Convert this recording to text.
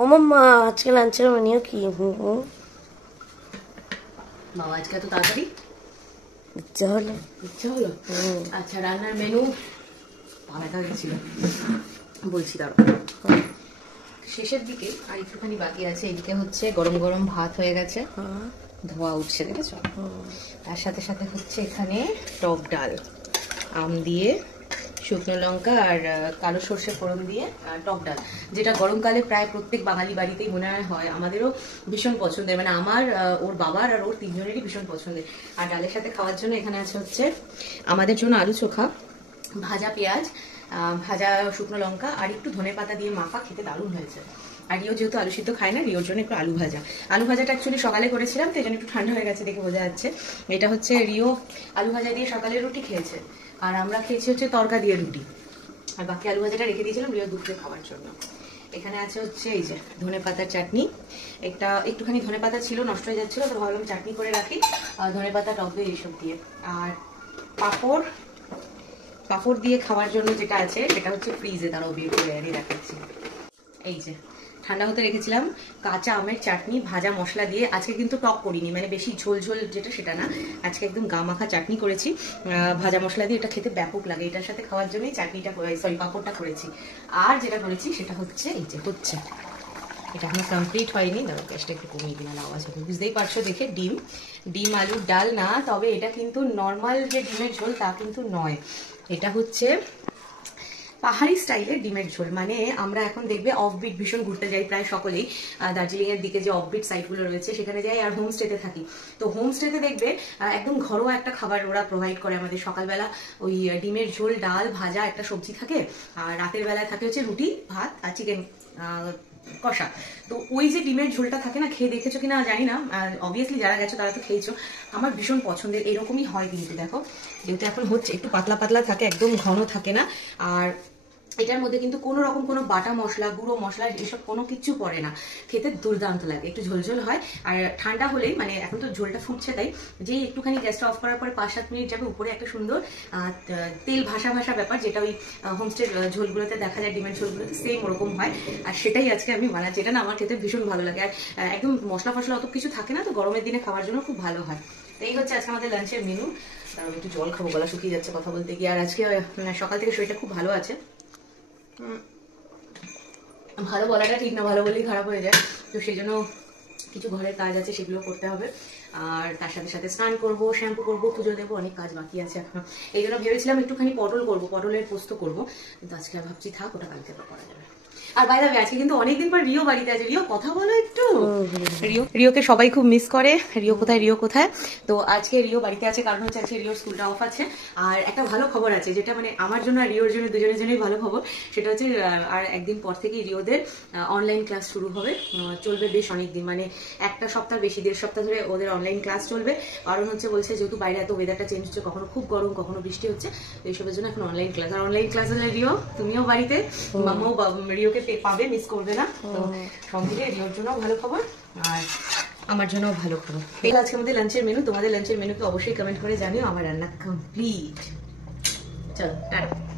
ও মাম্মা আজকে লাঞ্চের মেনু কি? বাবা আজকে এত তাড়াতাড়ি ইচ্ছা হলো আচ্ছা রান্নার মেনু ব্যথা গেছিল বলছি দাঁড়ো শেষের দিকে আর একটুখানি বাকি আছে। এদিকে হচ্ছে গরম গরম ভাত হয়ে গেছে, ধোয়া উঠছে দেখেছো। তার সাথে সাথে হচ্ছে এখানে টক ডাল, আম দিয়ে শুকনো লঙ্কা আর কালো সর্ষে ফোড়ন দিয়ে টক ডাল, যেটা গরমকালে প্রায় প্রত্যেক বাঙালি বাড়িতেই মনে হয়। আমাদেরও ভীষণ পছন্দের, মানে আমার, ওর বাবার আর ওর তিনজনেরই ভীষণ পছন্দের। আর ডালের সাথে খাওয়ার জন্য এখানে আছে হচ্ছে আমাদের জন্য আলু চোখা, ভাজা পেঁয়াজ, ভাজা শুকনো লঙ্কা আর একটু ধনেপাতা দিয়ে মাখা, খেতে দারুণ হয়েছে। আর রিও যেহেতু আলু সিদ্ধ খায় না, রিওর জন্য একটু আলু ভাজা। আলু ভাজাটা অ্যাকচুয়ালি সকালে করেছিলাম, তো এই জন্য একটু ঠান্ডা হয়ে গেছে দেখে বোঝা যাচ্ছে। এটা হচ্ছে রিও আলু ভাজা দিয়ে সকালে রুটি খেয়েছে, আর আমরা খেয়েছি হচ্ছে তরকা দিয়ে রুটি। আর বাকি আলু ভাজাটা রেখে দিয়েছিলাম রিও দুপুরে খাওয়ার জন্য। এখানে আছে হচ্ছে এই যে ধনেপাতার চাটনি, একটুখানি ধনেপাতা ছিল, নষ্ট হয়ে যাচ্ছিল, তো ভাবলাম চাটনি করে রাখি ধনেপাতা টক দই এইসব দিয়ে। আর পাঁপড় দিয়ে খাওয়ার জন্য যেটা আছে সেটা হচ্ছে ফ্রিজে, দাঁড়াও বের করে আনি দেখাচ্ছি। এই যে ঠান্ডা হতে রেখেছিলাম কাঁচা আমের চাটনি ভাজা মশলা দিয়ে। আজকে কিন্তু টক করিনি, মানে বেশি ঝোল ঝোল যেটা সেটা না, আজকে একদম গা মাখা চাটনি করেছি ভাজা মশলা দিয়ে। এটা খেতে ব্যাপক লাগে, এটার সাথে খাওয়ার জন্যই চাটনিটা, পাঁপড়টা করেছি। আর যেটা করেছি সেটা হচ্ছে এই যে হচ্ছে, এটা এখনো কমপ্লিট হয়নি, ধরো গ্যাসটা একটু কমিয়ে দিন, আওয়াজ হবে, বুঝতেই পারছো দেখে। ডিম আলুর ডাল না, তবে এটা কিন্তু নর্মাল যে ডিমের ঝোল তা কিন্তু নয়, এটা হচ্ছে পাহাড়ি স্টাইলের ডিমের ঝোল। মানে আমরা এখন দেখবে অফবিট ভীষণ ঘুরতে যাই প্রায় সকলেই, দার্জিলিং এর দিকে যে অফবিট সাইটগুলো রয়েছে সেখানে যাই, আর হোমস্টেতে থাকি। তো হোমস্টেতে দেখবে একদম ঘরোয়া একটা খাবার ওরা প্রোভাইড করে আমাদের। সকালবেলা ওই ডিমের ঝোল, ডাল, ভাজা, একটা সবজি থাকে, আর রাতের বেলায় থাকে হচ্ছে রুটি, ভাত আর চিকেন কষা। তো ওই যে ডিমের ঝোলটা থাকে না, খেয়ে দেখেছো কিনা জানি না, অবভিয়াসলি যারা গেছো তারা তো খেয়েছো, আমার ভীষণ পছন্দের। এরকমই হয় কিন্তু দেখো, যেহেতু এখন হচ্ছে একটু পাতলা পাতলা থাকে, একদম ঘন থাকে না। আর এটার মধ্যে কিন্তু কোনো রকম কোনো বাটা মশলা, গুঁড়ো মশলা এসব কোনো কিছু পড়ে না, খেতে দুর্দান্ত লাগে, একটু ঝোলঝোল হয়। আর ঠান্ডা হলেই, মানে এখন তো ঝোলটা ফুটছে তাই যেই একটুখানি গ্যাসটা অফ করার পরে 5-7 মিনিট যাবে, উপরে একটা সুন্দর তেল ভাসা ভাসা ব্যাপার, যেটা ওই হোমস্টের ঝোলগুলোতে দেখা যায়, ডিমের ঝোলগুলোতে সেম ওরকম হয়। আর সেটাই আজকে আমি বানাচ্ছি, এটা না আমার খেতে ভীষণ ভালো লাগে। আর একদম মশলা ফসলা অত কিছু থাকে না, তো গরমের দিনে খাওয়ার জন্য খুব ভালো হয়। তো এই হচ্ছে আজকে আমাদের লাঞ্চের মেনু। তারপর একটু জল খাবো, গলা শুকিয়ে যাচ্ছে কথা বলতে গিয়ে। আর আজকে সকাল থেকে শরীরটা খুব ভালো আছে, ভালো বলাটা ঠিক না, ভালো বললেই খারাপ হয়ে যায়, তো সেই জন্য কিছু ঘরের কাজ আছে সেগুলো করতে হবে। আর তার সাথে সাথে স্নান করবো, শ্যাম্পু করবো, পুজো দেবো, অনেক কাজ বাকি আছে এখনো। এই জন্য ভেবেছিলাম একটুখানি পটল করবো, পটলের পোস্ত করবো, কিন্তু আজকে ভাবছি থাক, ওটা কালকে করা যাবে। আর বাই দ্য ওয়ে আজকে কিন্তু অনেকদিন পর রিও বাড়িতে আছে। রিও কথা বলো একটু। রিওকে সবাই খুব মিস করে, রিও কোথায়। তো আজকে রিও বাড়িতে আছে, কারণ হচ্ছে আজকে রিওর স্কুলটা অফ আছে। আর একটা ভালো খবর আছে, যেটা মানে আমার জন্য আর রিওর জন্য, দুজনের জন্যই ভালো খবর। সেটা হচ্ছে আর একদিন পর থেকে রিওদের অনলাইন ক্লাস শুরু হবে, চলবে বেশ অনেকদিন, মানে একটা সপ্তাহ বেশি, 1.5 সপ্তাহ ধরে ওদের অনলাইন ক্লাস চলবে। কারণ হচ্ছে বলছে যেহেতু বাইরে এত ওয়েদারটা চেঞ্জ হচ্ছে, কখনো খুব গরম কখনো বৃষ্টি হচ্ছে, এইসবের জন্য এখন অনলাইন ক্লাস। আর অনলাইন ক্লাস হলে রিও তুমিও বাড়িতে, মামাও রিওকে পাবে, মিস করবে না। তো সব মিলিয়ে রিওর জন্য ভালো খবর আর আমার জন্য ভালো খবর। এই আজকে আমাদের লাঞ্চের মেনু। তোমাদের লাঞ্চের মেনুকে অবশ্যই কমেন্ট করে জানিও। আমার রান্না কমপ্লিট, চলো টাটা।